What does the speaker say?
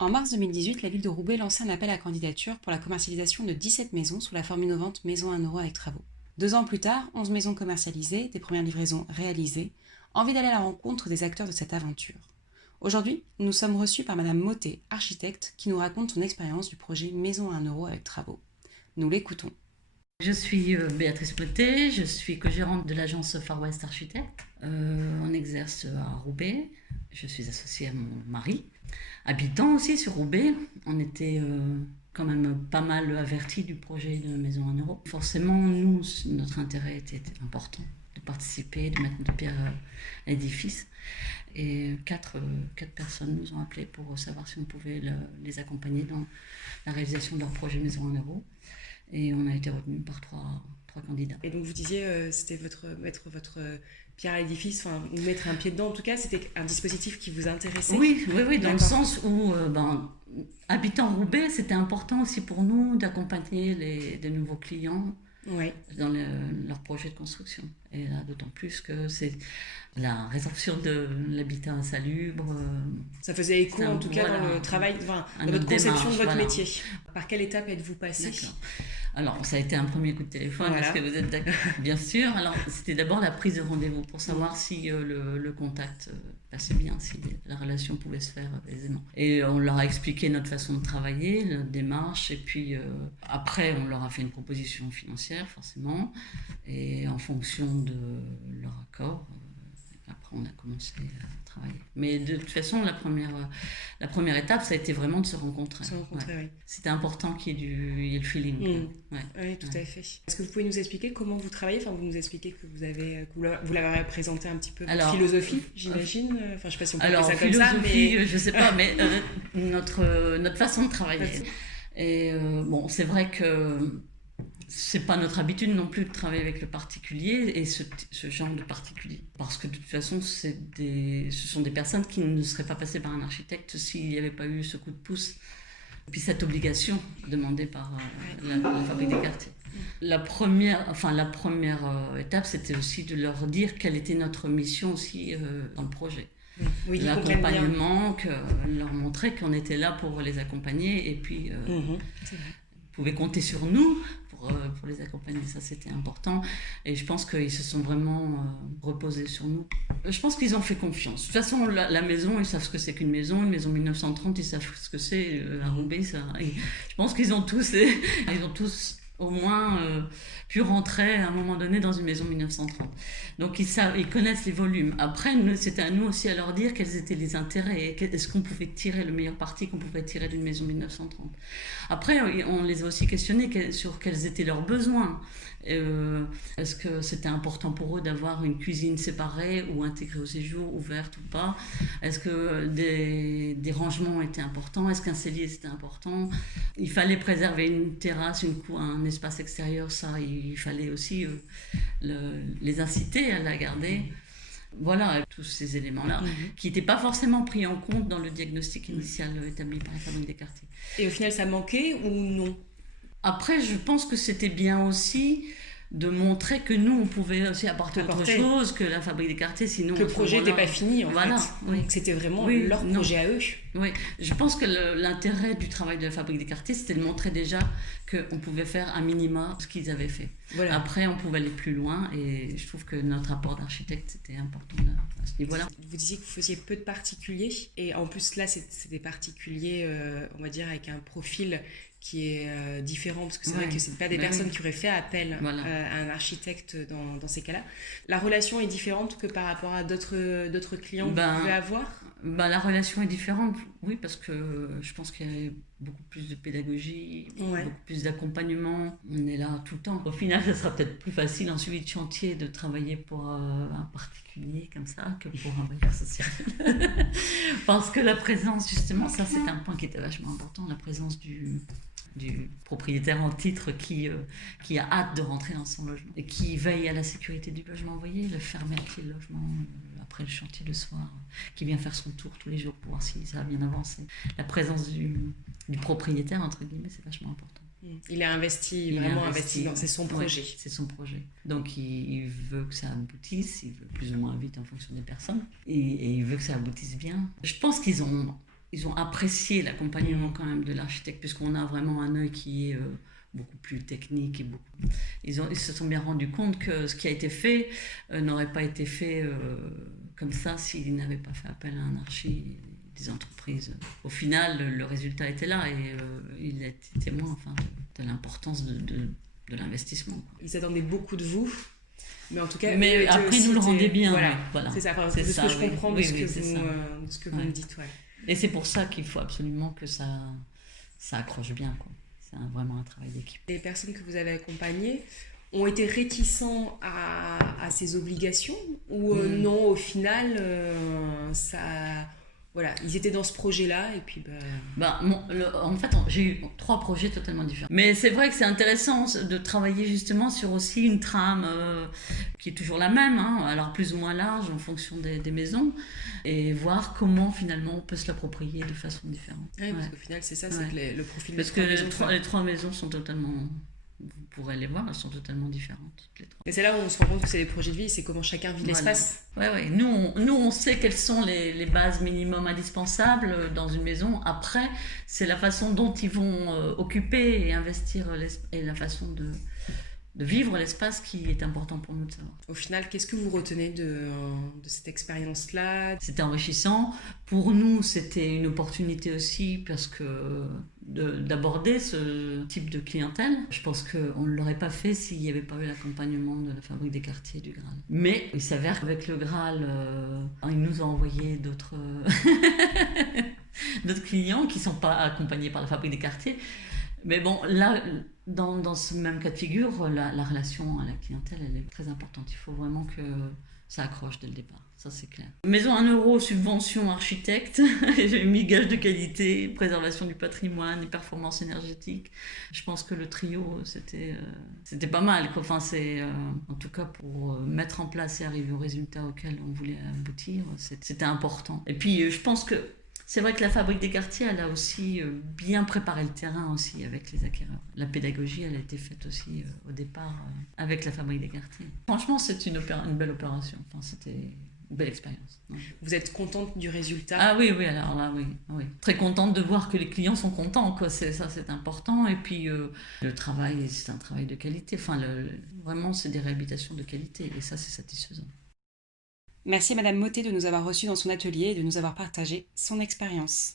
En mars 2018, la ville de Roubaix lançait un appel à candidature pour la commercialisation de 17 maisons sous la forme innovante Maison à 1 € avec travaux. 2 ans plus tard, 11 maisons commercialisées, des premières livraisons réalisées, envie d'aller à la rencontre des acteurs de cette aventure. Aujourd'hui, nous sommes reçus par Madame Mottet, architecte, qui nous raconte son expérience du projet Maison à 1 € avec travaux. Nous l'écoutons. Je suis Béatrice Mottet, je suis co-gérante de l'agence Far West Architecte. On exerce à Roubaix. Je suis associée à mon mari. Habitant aussi sur Roubaix, on était quand même pas mal avertis du projet de Maison à 1 €. Forcément, nous, notre intérêt était important de participer, de mettre notre pierre à l'édifice. Et quatre personnes nous ont appelés pour savoir si on pouvait les accompagner dans la réalisation de leur projet Maison à 1 €. Et on a été retenu par trois candidats. Et donc vous disiez, c'était mettre votre pierre à l'édifice, enfin, ou mettre un pied dedans, en tout cas, c'était un dispositif qui vous intéressait? Oui, dans le sens où, habitant Roubaix, c'était important aussi pour nous d'accompagner des nouveaux clients dans leur projet de construction. Et là, d'autant plus que c'est la résorption de l'habitat insalubre. Ça faisait écho, en tout cas, dans le travail, enfin, dans votre conception de votre métier. Par quelle étape êtes-vous passé? Alors, ça a été un premier coup de téléphone, est-ce que vous êtes d'accord? Bien sûr. Alors, c'était d'abord la prise de rendez-vous pour savoir si le contact passait bien, si la relation pouvait se faire aisément. Et on leur a expliqué notre façon de travailler, notre démarche, et puis après, on leur a fait une proposition financière, forcément, et en fonction de leur accord, après on a commencé à travailler. Mais de toute façon, la première étape, ça a été vraiment de se rencontrer. Oui. C'était important qu'il y ait le feeling. Oui, tout à fait. Est-ce que vous pouvez nous expliquer comment vous travaillez? Enfin, vous nous expliquez que vous l'avez présenté un petit peu, votre philosophie, j'imagine. Enfin, je ne sais pas si on peut appeler ça comme ça, mais... je ne sais pas, mais notre façon de travailler. Et bon, c'est vrai que c'est pas notre habitude non plus de travailler avec le particulier et ce genre de particulier. Parce que de toute façon, ce sont des personnes qui ne seraient pas passées par un architecte s'il n'y avait pas eu ce coup de pouce. Et puis cette obligation demandée par la Fabrique des Quartiers. La première étape, c'était aussi de leur dire quelle était notre mission aussi dans le projet. Oui, l'accompagnement, leur montrer qu'on était là pour les accompagner et puis ils pouvaient compter sur nous pour les accompagner. Ça, c'était important. Et je pense qu'ils se sont vraiment reposés sur nous. Je pense qu'ils ont fait confiance. De toute façon, la maison, ils savent ce que c'est qu'une maison. Une maison 1930, ils savent ce que c'est à Roubaix. Je pense qu'ils ont tous au moins pu rentrer à un moment donné dans une maison 1930. Donc ils connaissent les volumes. Après, c'était à nous aussi à leur dire quels étaient les intérêts et est-ce qu'on pouvait tirer le meilleur parti qu'on pouvait tirer d'une maison 1930. Après, on les a aussi questionnés sur quels étaient leurs besoins. Est-ce que c'était important pour eux d'avoir une cuisine séparée ou intégrée au séjour, ouverte ou pas? Est-ce que des rangements étaient importants? Est-ce qu'un cellier c'était important? Il fallait préserver une terrasse, un espace extérieur, ça il fallait aussi les inciter à la garder. Voilà, tous ces éléments-là qui n'étaient pas forcément pris en compte dans le diagnostic initial établi par la Fabrique des Quartiers. Et au final, ça manquait ou non? Après, je pense que c'était bien aussi de montrer que nous, on pouvait aussi apporter autre chose que la Fabrique des Quartiers. Sinon, que le projet n'était pas fini, en fait. Oui. Que c'était vraiment leur projet à eux. Oui, je pense que l'intérêt du travail de la Fabrique des Quartiers, c'était de montrer déjà qu'on pouvait faire un minima ce qu'ils avaient fait. Voilà. Après, on pouvait aller plus loin et je trouve que notre apport d'architecte, c'était important à ce niveau-là. Vous disiez que vous faisiez peu de particuliers et en plus là, c'est des particuliers, on va dire, avec un profil qui est différent, parce que c'est vrai que ce n'est pas des personnes qui auraient fait appel à un architecte dans ces cas-là. La relation est différente que par rapport à d'autres clients que vous pouvez avoir? La relation est différente, oui, parce que je pense qu'il y a beaucoup plus de pédagogie, beaucoup plus d'accompagnement. On est là tout le temps. Au final, ça sera peut-être plus facile en suivi de chantier de travailler pour un particulier comme ça que pour un bailleur social. Parce que la présence, justement, ça c'est un point qui était vachement important, la présence du propriétaire en titre qui a hâte de rentrer dans son logement et qui veille à la sécurité du logement. Vous voyez, le fermer à pied le logement après le chantier le soir, qui vient faire son tour tous les jours pour voir si ça a bien avancé. La présence du propriétaire, entre guillemets, c'est vachement important. Il a vraiment investi dans, c'est son projet. Ouais, c'est son projet. Donc il veut que ça aboutisse, il veut plus ou moins vite en fonction des personnes, et il veut que ça aboutisse bien. Je pense qu'ils ont ils ont apprécié l'accompagnement quand même de l'architecte, puisqu'on a vraiment un œil qui est beaucoup plus technique. Ils se sont bien rendus compte que ce qui a été fait n'aurait pas été fait comme ça s'ils n'avaient pas fait appel à un archi des entreprises. Au final, le résultat était là et il était témoin de l'importance de l'investissement, quoi. Ils attendaient beaucoup de vous. Mais en tout cas, mais après, ils nous le rendaient bien. Voilà. C'est ça, c'est ce que je comprends de ce que vous me dites. Ouais. Et c'est pour ça qu'il faut absolument que ça accroche bien, quoi. C'est vraiment un travail d'équipe. Les personnes que vous avez accompagnées ont été réticents à ces obligations ou non, au final, voilà, ils étaient dans ce projet-là et puis en fait, j'ai eu 3 projets totalement différents. Mais c'est vrai que c'est intéressant de travailler justement sur aussi une trame qui est toujours la même, hein, alors plus ou moins large en fonction des maisons, et voir comment finalement on peut se l'approprier de façon différente. Oui, parce qu'au final, c'est ça, c'est que le profil parce que les 3 maisons sont totalement... Vous pourrez les voir, elles sont totalement différentes. Et c'est là où on se rend compte que c'est les projets de vie, c'est comment chacun vit l'espace. Ouais. Nous, on sait quelles sont les bases minimum indispensables dans une maison. Après, c'est la façon dont ils vont occuper et investir et la façon de vivre l'espace qui est important pour nous de savoir. Au final, qu'est-ce que vous retenez de cette expérience-là ? C'était enrichissant. Pour nous, c'était une opportunité aussi parce que d'aborder ce type de clientèle. Je pense qu'on ne l'aurait pas fait s'il n'y avait pas eu l'accompagnement de la Fabrique des Quartiers et du Graal. Mais il s'avère qu'avec le Graal, il nous a envoyé d'autres clients qui ne sont pas accompagnés par la Fabrique des Quartiers. Mais bon, là, dans ce même cas de figure, la relation à la clientèle, elle est très importante. Il faut vraiment que ça accroche dès le départ, ça c'est clair. Maison 1 euro, subvention architecte, j'ai mis gage de qualité, préservation du patrimoine et performance énergétique. Je pense que le trio, c'était pas mal, quoi. Enfin, en tout cas pour mettre en place et arriver au résultat auquel on voulait aboutir, c'était important. Et puis je pense que c'est vrai que la Fabrique des Quartiers, elle a aussi bien préparé le terrain aussi avec les acquéreurs. La pédagogie, elle a été faite aussi au départ avec la Fabrique des Quartiers. Franchement, c'est une belle opération. Enfin, c'était une belle expérience. Ouais. Vous êtes contente du résultat ? Ah oui, alors là, oui. Très contente de voir que les clients sont contents, quoi. C'est important. Et puis, le travail, c'est un travail de qualité. Enfin, vraiment, c'est des réhabilitations de qualité. Et ça, c'est satisfaisant. Merci à Madame Mottet de nous avoir reçus dans son atelier et de nous avoir partagé son expérience.